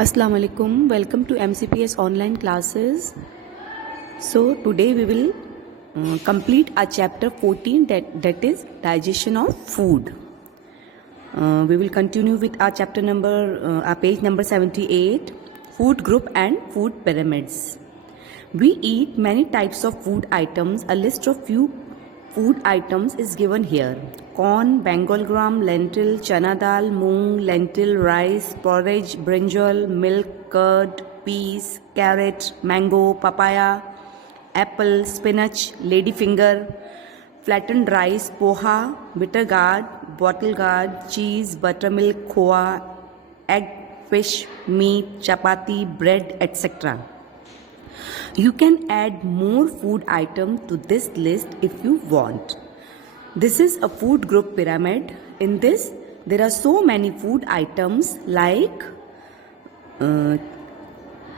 Assalamu alaikum. Welcome to MCPS online classes. So today we will complete our chapter 14 that is digestion of food. We will continue with our chapter number our page number 78, food group and food pyramids. We eat many types of food items. A list of few food items is given here. Corn, Bengal gram, lentil, chana dal, moong, lentil, rice, porridge, brinjal, milk, curd, peas, carrot, mango, papaya, apple, spinach, ladyfinger, flattened rice, poha, bitter gourd, bottle gourd, cheese, buttermilk, khoa, egg, fish, meat, chapati, bread, etc. You can add more food items to this list if you want. This is a food group pyramid. In this, there are so many food items like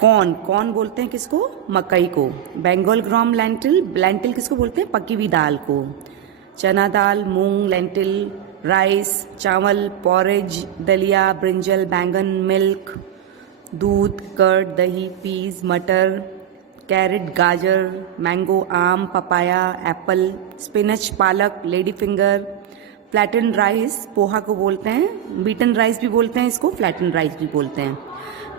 corn बोलते हैं किसको? मकई को. बेंगल ग्राम lentil किसको बोलते हैं? पकी हुई दाल को. चना दाल, मूंग, लेंटिल, राइस, चावल, पॉरेज, दलिया, ब्रिंजल, बैंगन, मिल्क, दूध, कर्ड, दही, पीस, मटर, कैरेट, गाजर, मैंगो, आम, पपाया, एप्पल, स्पिनच, पालक, lady finger, flatten rice, poha को बोलते हैं, बीटन राइस भी बोलते हैं इसको, फ्लैटन राइस भी बोलते हैं.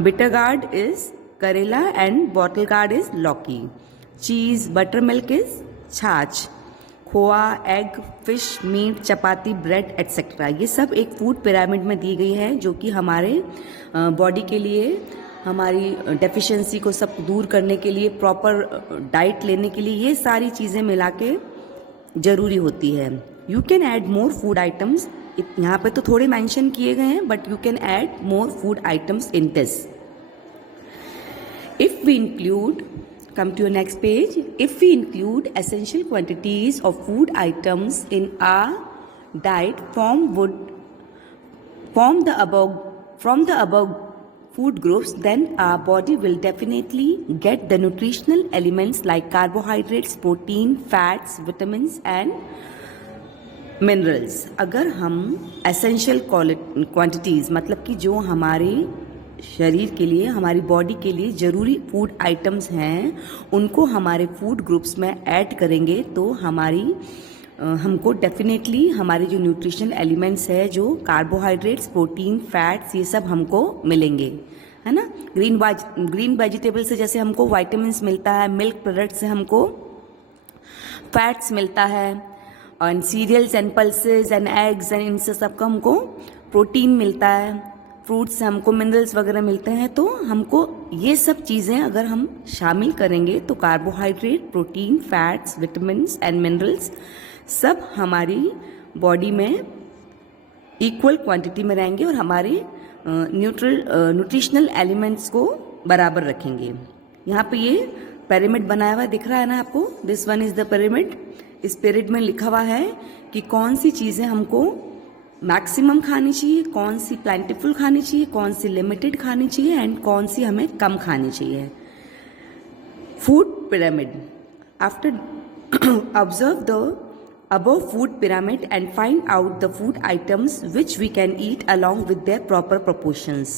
बिटर गार्ड इज करेला एंड बॉटल गार्ड इज लौकी. चीज, बटर मिल्क इज छाछ. खोआ, एग, फिश, मीट, चपाती, ब्रेड एट्सेट्रा. ये सब एक फूड पिरामिड में दी गई है जो कि हमारे बॉडी के लिए, हमारी डेफिशिएंसी को सब दूर करने के लिए, प्रॉपर डाइट लेने के लिए ये सारी चीज़ें मिला के ज़रूरी होती है. You can add more food items. यहाँ पे तो थोड़े मेंशन किए गए हैं but you can add more food items in this. If we include, come to your next page, if we include essential quantities of food items in our diet from the above food groups, then our body will definitely get the nutritional elements like carbohydrates, protein, fats, vitamins and minerals. अगर हम essential quantities मतलब कि जो हमारे शरीर के लिए, हमारी बॉडी के लिए ज़रूरी फूड आइटम्स हैं, उनको हमारे फूड ग्रुप्स में ऐड करेंगे तो हमको डेफिनेटली हमारे जो न्यूट्रिशनल एलिमेंट्स है, जो कार्बोहाइड्रेट्स, प्रोटीन, फैट्स, ये सब हमको मिलेंगे, है ना. ग्रीन वेजिटेबल से जैसे हमको वाइटामिन्स मिलता है, मिल्क प्रोडक्ट से हमको फैट्स मिलता है, और cereals and pulses and eggs and इनसे सबका हमको प्रोटीन मिलता है, फ्रूट्स से हमको मिनरल्स वगैरह मिलते हैं. तो हमको ये सब चीज़ें अगर हम शामिल करेंगे तो carbohydrate, protein, fats, vitamins and minerals सब हमारी बॉडी में इक्वल क्वांटिटी में रहेंगे और हमारे न्यूट्रिशनल एलिमेंट्स को बराबर रखेंगे. यहाँ पे ये पिरामिड बनाया हुआ दिख रहा है ना आपको. This one is the pyramid. इस पिरामिड में लिखा हुआ है कि कौन सी चीज़ें हमको मैक्सिमम खानी चाहिए, कौन सी प्लेंटिफुल खानी चाहिए, कौन सी लिमिटेड खानी चाहिए एंड कौन सी हमें कम खानी चाहिए. Food pyramid. After observe the above food pyramid and find out the food items which we can eat along with their proper proportions.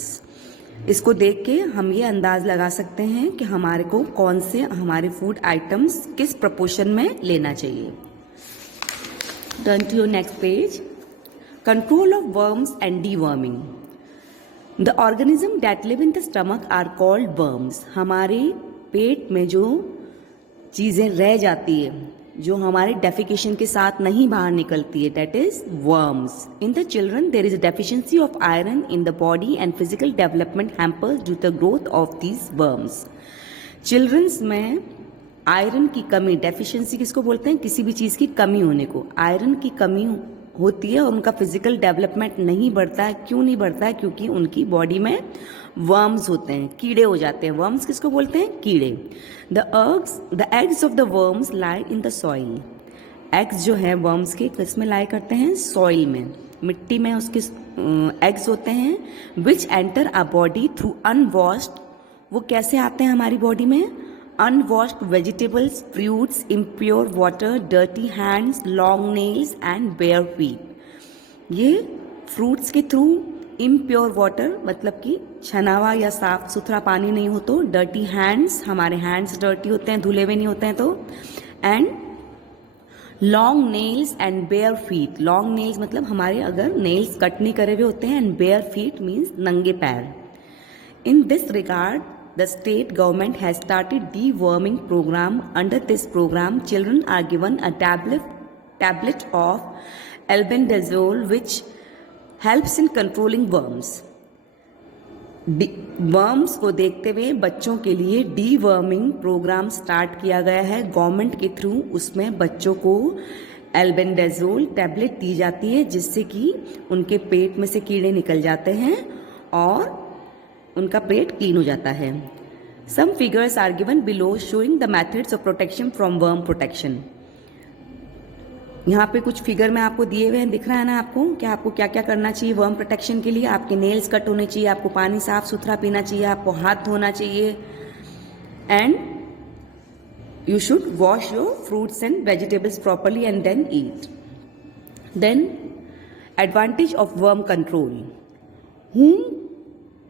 इसको देख के हम ये अंदाज लगा सकते हैं कि हमारे को कौन से हमारे फूड आइटम्स किस प्रपोर्शन में लेना चाहिए. Turn to your next page. Control of worms and deworming. The organism that live in the stomach are called worms. हमारे पेट में जो चीज़ें रह जाती है, जो हमारे डेफिकेशन के साथ नहीं बाहर निकलती है, that is worms. In the children there is a deficiency of iron in the body and physical development hampers due to the growth of these worms. Childrens में आयरन की कमी, डेफिशिएंसी किसको बोलते हैं? किसी भी चीज़ की कमी होने को. आयरन की कमी होती है और उनका फिजिकल डेवलपमेंट नहीं बढ़ता है. क्यों नहीं बढ़ता है? क्योंकि उनकी बॉडी में वर्म्स होते हैं, कीड़े हो जाते हैं. वर्म्स किसको बोलते हैं? कीड़े. The eggs of the worms lie in the soil. Eggs जो है वर्म्स के किस में लाई करते हैं? सॉइल में, मिट्टी में उसके एग्स होते हैं. विच enter a body through unwashed. वो कैसे आते हैं हमारी बॉडी में? Unwashed vegetables, fruits, impure water, dirty hands, long nails and bare feet. ये फ्रूट्स के थ्रू, इम्प्योर वाटर मतलब कि छनावा या साफ सुथरा पानी नहीं हो तो, डर्टी हैंड्स, हमारे हैंड्स डर्टी होते हैं, धुले हुए नहीं होते हैं तो, and long nails and bare feet. Long nails मतलब हमारे अगर नेल्स कट नहीं करे हुए होते हैं, एंड बेयर फीट मीन्स नंगे पैर। In this regard the state government has started deworming program. Under this program, children are given a tablet of albendazole which helps in controlling worms. Worms को देखते हुए बच्चों के लिए डीवर्मिंग प्रोग्राम स्टार्ट किया गया है गवर्नमेंट के थ्रू। उसमें बच्चों को एल्बेंडाजोल टैबलेट दी जाती है जिससे कि उनके पेट में से कीड़े निकल जाते हैं और उनका पेट क्लीन हो जाता है। Some figures are given below showing the methods of protection from worm protection. यहाँ पे कुछ फिगर में आपको दिए हुए हैं, दिख रहा है ना आपको, कि आपको क्या क्या करना चाहिए वर्म प्रोटेक्शन के लिए। आपके नेल्स कट होने चाहिए, आपको पानी साफ सुथरा पीना चाहिए, आपको हाथ धोना चाहिए, and you should wash your fruits and vegetables properly and then eat. Then advantage of worm control.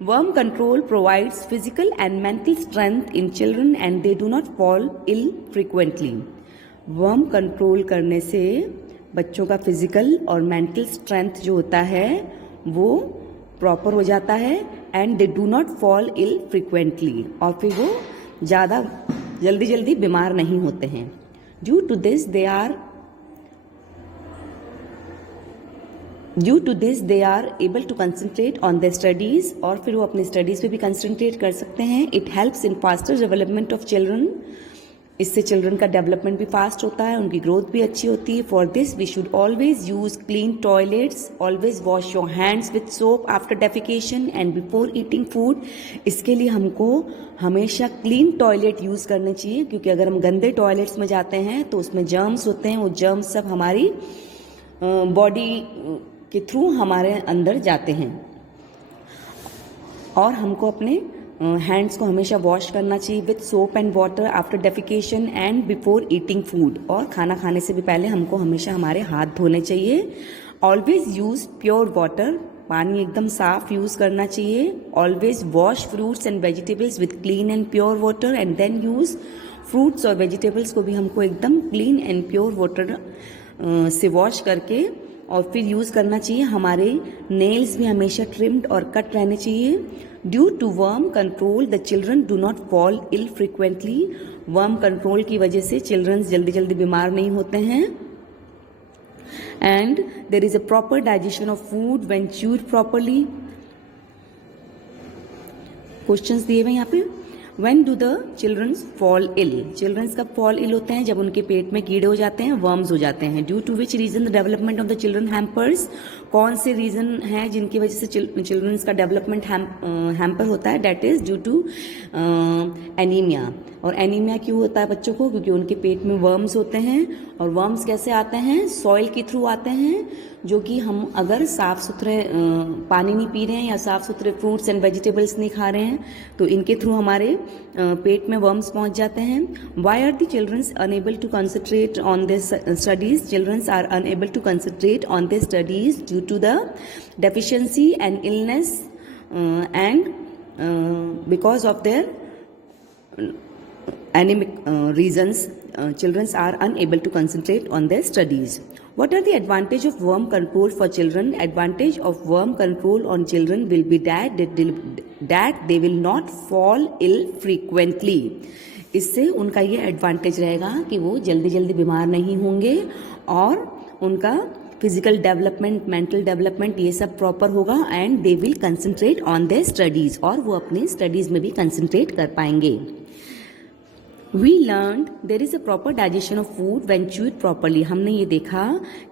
Worm control provides physical and mental strength in children and they do not fall ill frequently. Worm control करने से बच्चों का physical और mental strength जो होता है वो proper हो जाता है, and they do not fall ill frequently, और फिर वो ज़्यादा जल्दी बीमार नहीं होते हैं। Due to this they are able to concentrate on the studies, और फिर वो अपने स्टडीज पे भी कंसंट्रेट कर सकते हैं। It helps in faster development of children. इससे चिल्ड्रन का डेवलपमेंट भी फास्ट होता है, उनकी ग्रोथ भी अच्छी होती है। For this we should always use clean toilets, always wash your hands with soap after defecation and before eating food. इसके लिए हमको हमेशा क्लीन टॉयलेट यूज करने चाहिए, क्योंकि अगर हम गंदे टॉयलेट्स में जाते हैं तो उसमें जर्म्स होते हैं, वो जर्म्स सब हमारी बॉडी के थ्रू हमारे अंदर जाते हैं। और हमको अपने हैंड्स को हमेशा वॉश करना चाहिए with soap and water after defecation and before eating food, और खाना खाने से भी पहले हमको हमेशा हमारे हाथ धोने चाहिए। ऑलवेज यूज प्योर वाटर, पानी एकदम साफ यूज करना चाहिए। Always wash fruits and vegetables with clean and pure water and then use fruits और वेजिटेबल्स को भी हमको एकदम क्लीन एंड प्योर वाटर से वॉश करके और फिर यूज़ करना चाहिए। हमारे नेल्स भी हमेशा ट्रिम्ड और कट रहने चाहिए। Due to worm control the children do not fall ill frequently. Worm control की वजह से चिल्ड्रन जल्दी बीमार नहीं होते हैं। And there is a proper digestion of food when chewed properly. Questions दिए हुए यहाँ पे। When do the children fall ill? Children कब fall ill होते हैं? जब उनके पेट में कीड़े हो जाते हैं, वर्म्स हो जाते हैं। Due to which reason the development of the children hampers? कौन से रीजन हैं जिनकी वजह से चिल्ड्रन का डेवलपमेंट हैम्पर होता है? That is due to anemia. और एनीमिया क्यों होता है बच्चों को? क्योंकि उनके पेट में वर्म्स होते हैं, और वर्म्स कैसे आते हैं? सॉइल के थ्रू आते हैं, जो कि हम अगर साफ सुथरे पानी नहीं पी रहे हैं या साफ सुथरे फ्रूट्स एंड वेजिटेबल्स नहीं खा रहे हैं तो इनके थ्रू हमारे पेट में वर्म्स पहुंच जाते हैं। Why are the childrens unable to concentrate on this studies? Childrens are unable to concentrate on this studies due to the deficiency and illness and because of their anemic reasons. Children are unable to concentrate on their studies. What are the advantage of worm control for children? Advantage of worm control on children will be that they will not fall ill frequently. इससे उनका ये advantage रहेगा कि वो जल्दी बीमार नहीं होंगे, और उनका फिजिकल डेवलपमेंट, मेंटल डेवलपमेंट ये सब प्रॉपर होगा, and they will concentrate on their studies, और वो अपने स्टडीज में भी कंसंट्रेट कर पाएंगे। We learned there is a proper digestion of food when chewed properly. हमने ये देखा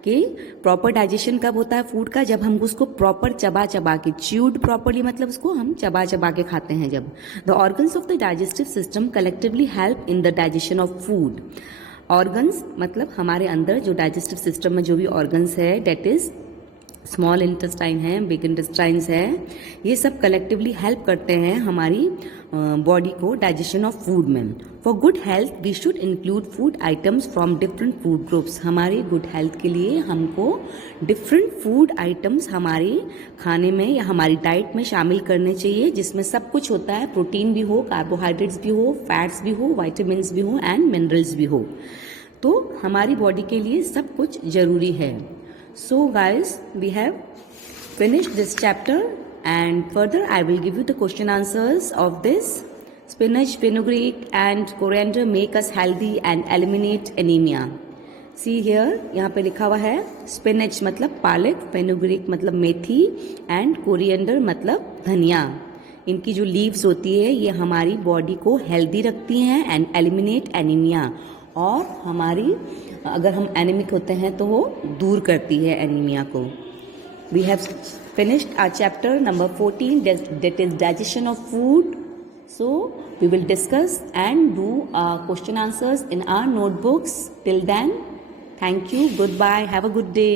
कि प्रॉपर डाइजेशन कब होता है फूड का? जब हम उसको प्रॉपर चबा के, च्यूड प्रॉपरली मतलब उसको हम चबा के खाते हैं जब। The organs of the digestive system collectively help in the digestion of food. Organs मतलब हमारे अंदर जो डाइजेस्टिव सिस्टम में जो भी ऑर्गन्स है, डेट इज स्मॉल इंटेस्टाइन है, बिग इंटेस्टाइन्स है, ये सब कलेक्टिवली हेल्प करते हैं हमारी बॉडी को डाइजेशन ऑफ फूड में। For good health we should include food items from different food groups. हमारी गुड हेल्थ के लिए हमको डिफरेंट फूड आइटम्स हमारे खाने में या हमारी डाइट में शामिल करने चाहिए, जिसमें सब कुछ होता है, प्रोटीन भी हो, कार्बोहाइड्रेट्स भी हो, फैट्स भी हो, वाइटामिन्स भी हो एंड मिनरल्स भी हो। तो हमारी बॉडी के लिए सब कुछ जरूरी है। So guys, we have finished this chapter and further I will give you the question answers of this. Spinach, fenugreek and coriander make us healthy and eliminate anemia. See here, यहाँ पे लिखा हुआ है spinach मतलब पालक, fenugreek मतलब मेथी and coriander मतलब धनिया। इनकी जो लीव्स होती है ये हमारी बॉडी को हेल्दी रखती हैं एंड एलिमिनेट एनीमिया, और हमारी अगर हम एनीमिक होते हैं तो वो दूर करती है एनीमिया को। We have finished our chapter number 14 that is digestion of food. So we will discuss and do question answers in our notebooks. Till then, thank you, good bye, have a good day.